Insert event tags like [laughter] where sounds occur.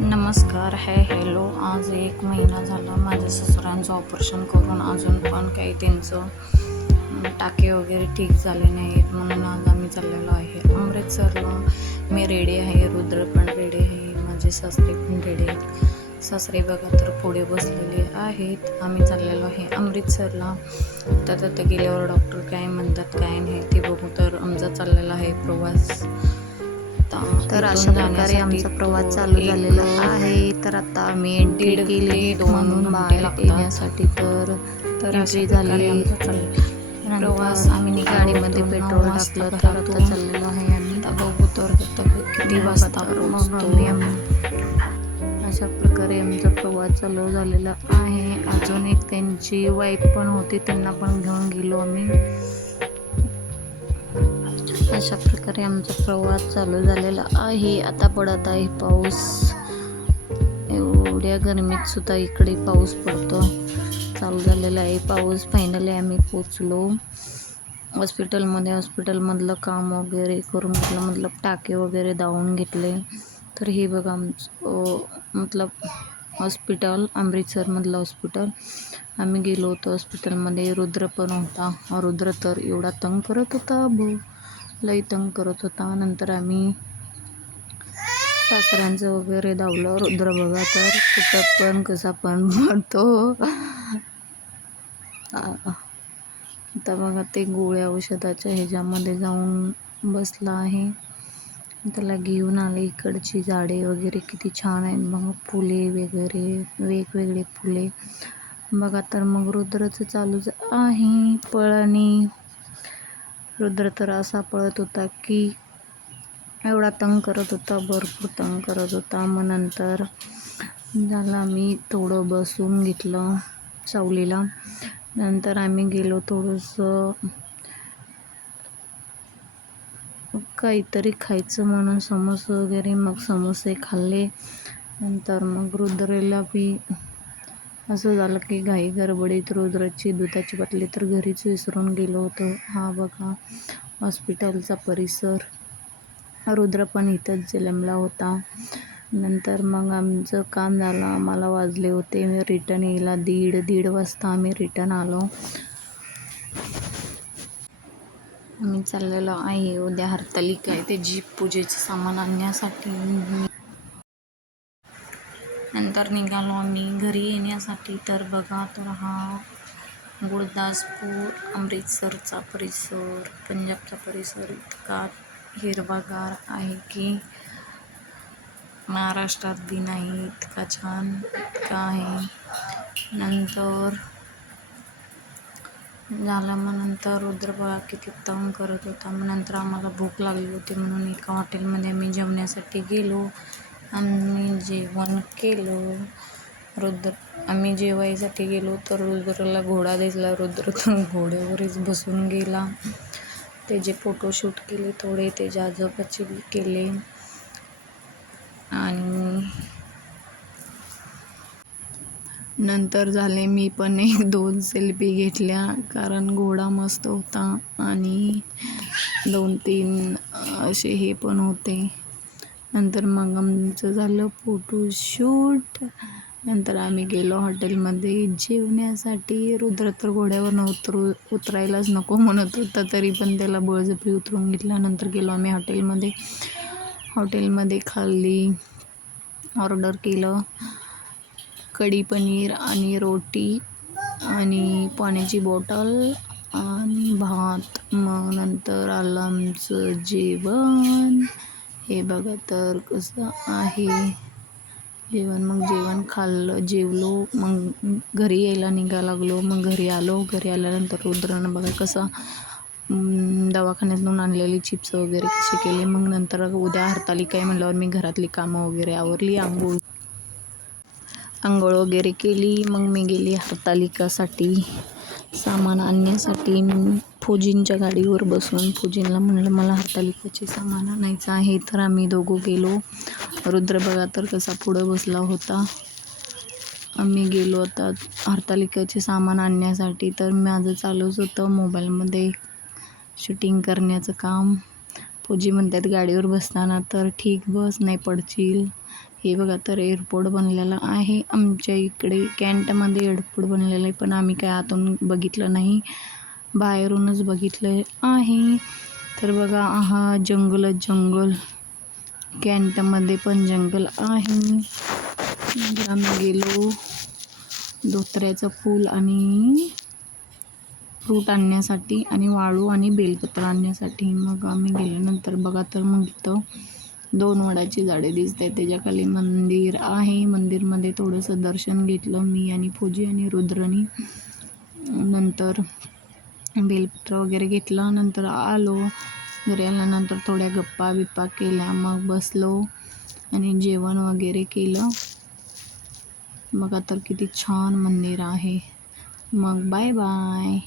नमस्कार है हॅलो आज एक महिना झाला माझ्या ससुरांचं ऑपरेशन करून अजून पण काही त्यांचं टाके वगैरे ठीक झाले नाहीत. म्हणून आज आम्ही चाललेलो आहे अमृतसरला. मी रेडी आहे रुद्र पण रेडी आहे माझे सासरे पण रेडी आहेत. सासरे बघा तर पुढे बसलेले आहेत. आम्ही चाललेलो आहे अमृतसरला. तर तिथे गेल्यावर डॉक्टर काय म्हणतात काय नाही ते बघू. तर आमचा चाललेला आहे प्रवास. तर अशा प्रकारे आमचा प्रवास चालू झालेला आहे. तर आता आम्ही एंट्री केली म्हणून बाहेर. येण्यासाठी. तर एंट्री झाली प्रवास आम्ही गाडीमध्ये पेट्रोल टाकलं तर आता. चाललेलो आहे आम्ही. आता बघू तर किती वाजता अशा प्रकारे आमचा प्रवास चालू झालेला आहे. अजून एक त्यांची वाईफ पण होती त्यांना पण घेऊन गेलो आम्ही. अशा प्रकारे आमचा प्रवास चालू झालेला आहे. आता पडत आहे पाऊस. एवढ्या गरमीत सुद्धा इकडे पाऊस पडतो. चालू झालेला आहे पाऊस. फायनली आम्ही पोचलो हॉस्पिटलमध्ये हॉस्पिटलमधलं काम वगैरे करून घेतलं. मतलब टाके वगैरे दावून घेतले. तर हे बघा आमचं मतलब हॉस्पिटल अमृतसरमधलं हॉस्पिटल आम्ही गेलो होतो हॉस्पिटलमध्ये रुद्र पण होता. रुद्र तर एवढा तंग करत होता भो लई तंग करत होता. नंतर आम्ही सासऱ्यांचं वगैरे धावलं. रुद्र बघा तर कुठं पण कसा पण पडतो. आता बघा ते गोळ्या औषधाच्या ह्याच्यामध्ये जाऊन बसला आहे. त्याला घेऊन आले इकडची झाडे वगैरे. किती छान आहेत बघा. फुले वगैरे वेगवेगळे फुले. बघा तर मग रुद्रचं चालूच आहे. पळणी रुद्र तर असा पळत होता की एवढा तंग करत होता भरपूर तंग करत होता. मग नंतर झालं आम्ही थोडं बसून घेतलं सावलीला. नंतर आम्ही गेलो थोडंसं काहीतरी खायचं म्हणून समोसे वगैरे मग समोसे खाल्ले. नंतर मग रुद्रेला बी असं झालं की घाई गडबडीत रुद्राची दुधाची बाटली तर घरीच विसरून गेलो होतो. हा बघा हॉस्पिटलचा परिसर. रुद्र पण इथंच जलमला होता. नंतर मग आमचं काम झालं. आम्हाला वाजले होते. मी रिटर्न यायला दीड दीड वाजता आम्ही रिटर्न आलो. आम्ही चाललेलो. आहे उद्या हरतालिका आहे. ते जीप पूजेचं सामान आणण्यासाठी. नंतर निघालो आम्ही घरी येण्यासाठी. तर बघा तर हा गुरदासपूर अमृतसरचा परिसर पंजाबचा परिसर इतका हिरवागार आहे की महाराष्ट्रात बी नाही. इतका छान इतका आहे. नंतर झालं मग नंतर रुद्र किती तंग करत होता. मग नंतर आम्हाला भूक लागली होती म्हणून एका हॉटेलमध्ये आम्ही जेवण्यासाठी गेलो. आम्ही जेवण केलं. रुद्र आम्ही जेवायसाठी गेलो तर रुद्रला घोडा दिसला. रुद्र [laughs] तर घोड्यावरच बसून गेला. त्याचे फोटोशूट केले थोडे त्याच्या आजोबाचे केले. आणि नंतर झाले मी पण एक [laughs] दोन सेल्फी घेतल्या कारण घोडा मस्त होता. आणि दोन तीन असे हे पण होते. नंतर मग आमचं झालं फोटोशूट नंतर आम्ही गेलो हॉटेलमध्ये जेवण्यासाठी रुद्र तर घोड्यावर उतरू उतरायलाच नको म्हणत होता तरी पण त्याला बळजबरी उतरून घेतल्यानंतर नंतर गेलो आम्ही हॉटेलमध्ये हॉटेलमध्ये खाल्ली ऑर्डर केलं. कढी पनीर आणि रोटी आणि पाण्याची बॉटल आणि भात. मग नंतर आलं आमचं जेवण. हे बघा तर कसं आहे. जेवण मग जेवण खाल्लं जेवलो मग घरी यायला निघा लागलो मग घरी आलो. घरी आल्यानंतर रुद्रानं बघा कसं दवाखान्यातून आणलेली चिप्स वगैरे कशी केली. मग नंतर उद्या हरतालिका आहे म्हटल्यावर मी घरातली कामं वगैरे आवरली आंघोळ आंघोळ वगैरे केली. मग मी गेली हरतालिकासाठी. सामान आणण्यासाठी. फौजींच्या गाडीवर बसून फौजींना म्हणलं मला हरतालिकाचे सामान आणायचं आहे. तर आम्ही दोघं गेलो. रुद्र बघा तर कसा पुढं बसला होता. आम्ही गेलो आता हरतालिकाचे सामान आणण्यासाठी. तर माझं चालूच होतं मोबाईलमध्ये शूटिंग करण्याचं काम. फौजी म्हणतात गाडीवर बसताना तर ठीक बस नाही पडशील. हे बघा तर एअरपोर्ट बनलेलं आहे. आमच्या इकडे कॅन्टमध्ये एअरपोर्ट बनलेलं आहे पण आम्ही काय आतून बघितलं नाही. बाहेरूनच बघितलं आहे. तर बघा हा जंगलच जंगल. कॅन्टमध्ये पण जंगल आहे. आम्ही गेलो. धोत्र्याचं फूल आणि फ्रूट आणण्यासाठी आणि वाळू आणि बेलपत्र आणण्यासाठी. मग आम्ही गेल्यानंतर बघा तर मग इथं दोन वडाची झाडे दिसत आहेत त्याच्याखाली मंदिर आहे. मंदिरमध्ये थोडंसं दर्शन घेतलं मी आणि फौजी आणि रुद्रनी. नंतर बेलपत्र वगैरे घेतलं नंतर आलो. घरी आल्यानंतर थोड्या गप्पा बिप्पा केल्या. मग बसलो आणि जेवण वगैरे केलं. बघा तर किती छान मंदिर आहे. मग बाय बाय